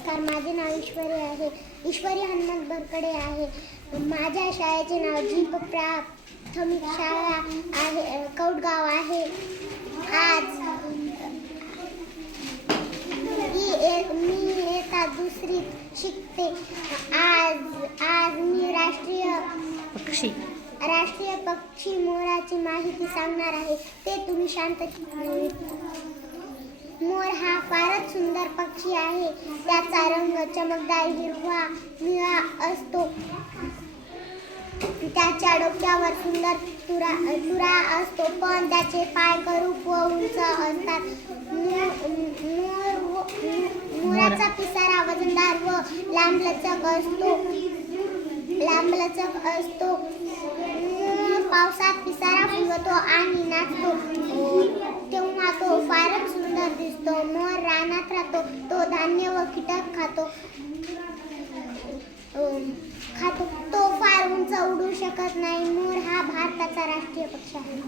नमस्कार, माझे नाव ईश्वरी आहे. ईश्वरी हनुमंत बरकडे आहे. माझ्या शाळेचे नाव जी प्राथमिक शाळा आहे, कौडगाव आहे. आज मी इयत्ता दुसरीत शिकते. आज मी राष्ट्रीय पक्षी मोराची माहिती सांगणार आहे. ते तुम्ही शांत. मोर हा फारच सुंदर पक्षी आहे. त्याचा रंग चमकदार हिरवा निळा असतो. त्याच्या डोक्यावर सुंदर तुरा असतो, पण त्याचे पाय करूप व उंच असतात. मोराचा पिसारा वजनदार व लांबलचक असतो. मोर पावसात पिसारा फुलवतो आणि नाचतो, तेव्हा तो फारच सुंदर दिसतो. मोर रानात राहतो. तो धान्य व कीटक खातो. तो फार उंच उडू शकत नाही. मोर हा भारताचा राष्ट्रीय पक्षी आहे.